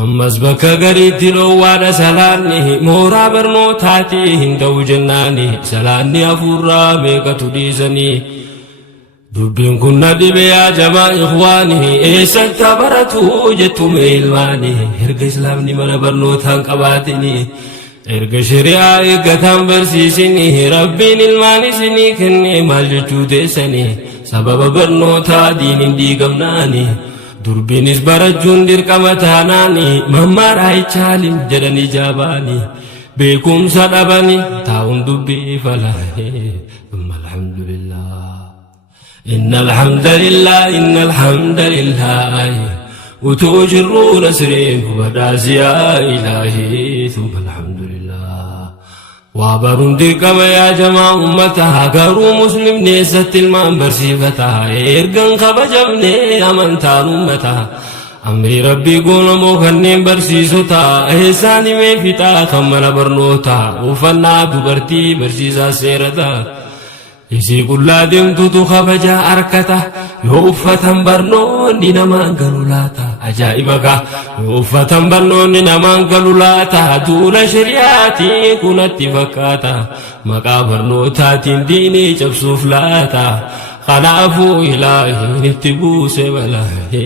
ammas bakka gariitti dhoowwaadha salaanni mooraa barnootaatii hin ta'u jennaani salaanni hafuurraa meeqatu dhiisanii dubbiin kun na dhibe yaa jamaa ikhwaani eessatti baratu jettume ilmaani erga islaamni mana barnootaan qabaatini erga shari'aa eeggataan barsiisini rabbiin ilmaan isinii kenne maal jechuu teessani sababa barnootaa diiniin diigamnaani durbiinis barachuun dirqama taanaani mammaaraa ichaalim jedhanii jaabaani beekumsa dhabani taa'uun dubbii falaahe thumma alhamdulillah innal hamdalillah innal hamdalillah utuu jirruu nasreen badhaasiyaa ilaahi thumma alhamdulillah waa baruun dirqama yaa jamaa ummataa garuu muslimni eessatti ilmaan barsiifataa ergan kabajamne amantaan ummataa amri rabbii goonamoo kanneen barsiisotaa eessaan himee fixaa kan mana barnootaa uffannaa dubartii barsiisaa seerataa isii qullaa deemtutu kabajaa arkata yoo uffatan barnoonni namaan galu laata ajaa'iba yoo uffatan barnoonni namaan galu laata duula shari'aatii kunatti fakkaata maqaa barnootaatiin diinii cabsuuf laata kanaafuu ilaahiin itti buuse balaahe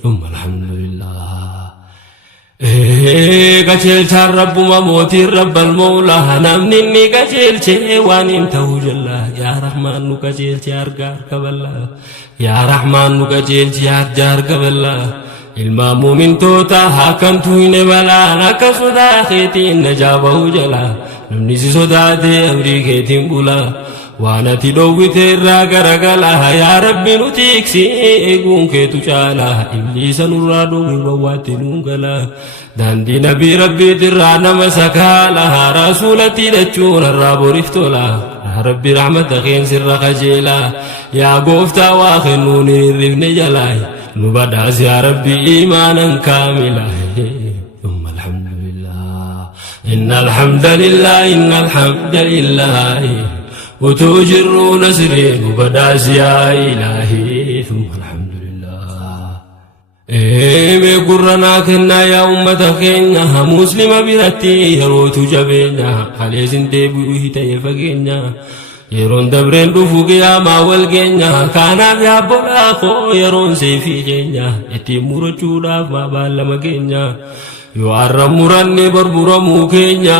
thumma alhamdulillah qajeelchaan rabbuma mootiin rabbal mawlaa namni inni qajeelchee waan hin ta'u jalla yaa rahmaan nu qajeelchi argaa qaballa yaa rahmaan nu qajeelchi argaa qaballa ilmaan muumintoota akkamtu hin balaan akka sodaa keetiin najaabahu jala namni si sodaatee amrii keetiin bula waan ati dhoowwite irraa garagala yaa rabbi nu tiiksi eeguun keetu caala ibliisa nurraa dhoowwi wawwaatti nuun gala daandii nabii rabbiitirraa nama sakaala rasuulatti hidhachuun irraa boriif tola rabbi rahmata keensirra qajeela yaa gooftaa waa kennuun hin hirrifne jalaa nu badhaas yaa rabbi iimaanan kaamila thumma alhamdulillah innal hamdalillah innal hamdalillah utuu jirruu nasreen badhaas yaa ilaahi thumma alhamdulillah mee gurranaa kennaa yaa ummata keenya muslima biratti yerootu jabeenya haleesin deebi'u hita'e fageenya yeroon dabreen dhufu qiyaamaa wal geenya kanaaf yaa bolaa koo yeroon seefii keenya ittiin murachuudhaaf baallama keenya yoo arrab muranne barburamuu keenya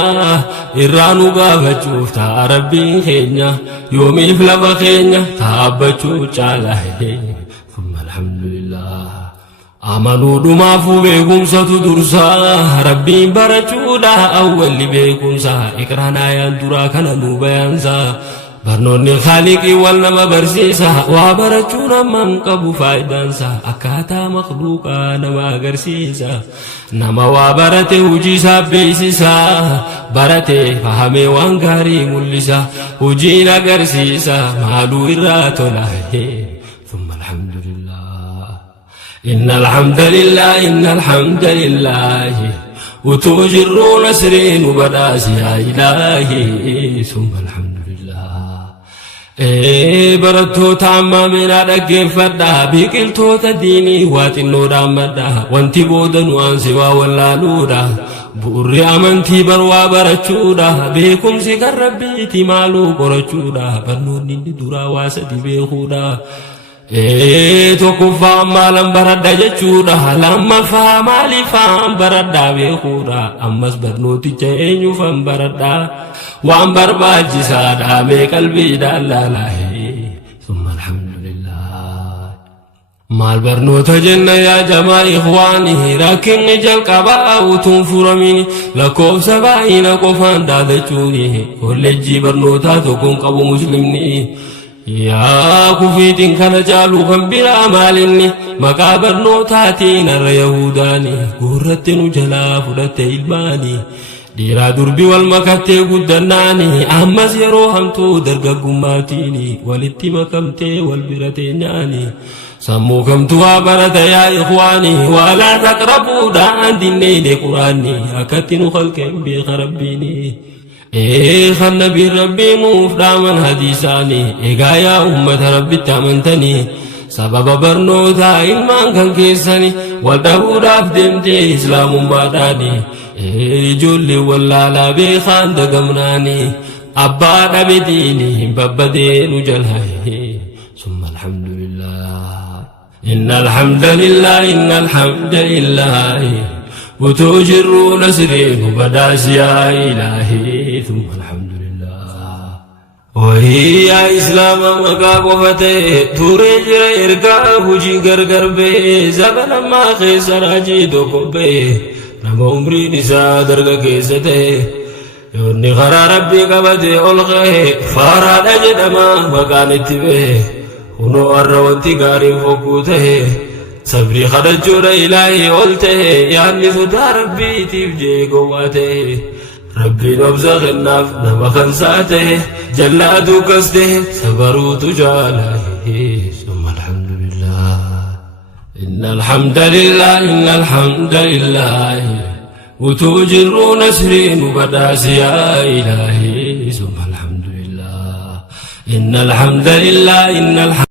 irraa nu gaafachuuf ta'a rabbiin keenya yoomiif lafa keenya taabbachuu caalahe thumma alhamdulillah amanuu dhumaafuu beekumsatu dursaa rabbiin barachuudha awwalli beekumsa iqraan ayaan duraa kana nuu bayaansa barnoonni khaliqii wal nama barsiisa waa barachuun amman qabu faayidaansa akkaataa makhluuqaa nama agarsiisa nama waa barate hujii isaa beeksisa barate fahamee waan gaarii mul'isa hujiin agarsiisa maaluu irraa tola thumma alhamdulillah innal hamdalillah innal hamdalillah utuu jirruu nasreen badhaasi yaa ilaahi thumma alhamdulillah barattoota ammaa meenaa dhaggeeffadha biqiltoota diinii waa xinnoodhaan madha wanti booda nu'aansi waa wallaaluudha bu'urri amantii barwaa barachuudha beekumsi kan rabbiiti maaluu qorachuudha barnoonni inni duraa waa sadi beekuudha tokkoffaa maalan baradha jechuudha lammaffaa maaliifaan baradhaa beekuudha ammas barnooticha eenyuufan baradha waan barbaachisaadha mee qalbiidhaan laalahe thumma alhamdulillah maal barnoota jenna yaa jamaa ikhwaani rakkinni jalqabaa utuun furamini lakkoofsa baay'ina qofaan daalachuuni kolleejjii barnootaa tokkoon qabu muslimni yaa kufiitiin kana caaluu kan biraa maalinni maqaa barnootaatiin har'a yahudaani gurratti nu jalaa fudhatte ilmaani dhiiraa durbii wal makattee guddannaani ammas yeroo hamtuu dargaggummaatiini walitti makamtee wal bira teenyaani sammuu kamtu waa barata yaa ikhwaani walaa taqrabuudhaan dinneeyde quraanni akkatti nu khalqeen beeka rabbiini kan nabii rabbii nuuf dhaaman hadiisaani egaa yaa ummata rabbitti amantanii sababa barnoota ilmaan kan keessani wal dhabuudhaaf deemte islaamuun baadhaani ijoollee wallaalaa beekaan dagamnaani abbaa dhabe diini babbadeenu jalaaye summa alhamdulillah innal hamdalillah innal hamdalillah وتجروا نسرين وبداس يا إلهي ثم الحمد لله وهي يا إسلام مقاب وفتي تورجر إرقا وجي غرغر بي زبن ما خيسر أجيدو كبي نما عمري نساء درغا كيسته يوني غرا ربي قبضي ألغي فاراد أجد ما مقانت به ونو أروانتي غاري فوقوته صبري خرجور إلهي قلته يعني صدا ربي تبجي قواته ربي نبزغ الناف نما خنساته جلادو قصده صبرو تجاله ثم الحمد لله إن الحمد لله إن الحمد لله وتجر نسرين وبداس يا إلهي ثم الحمد لله إن الحمد لله إن الحمد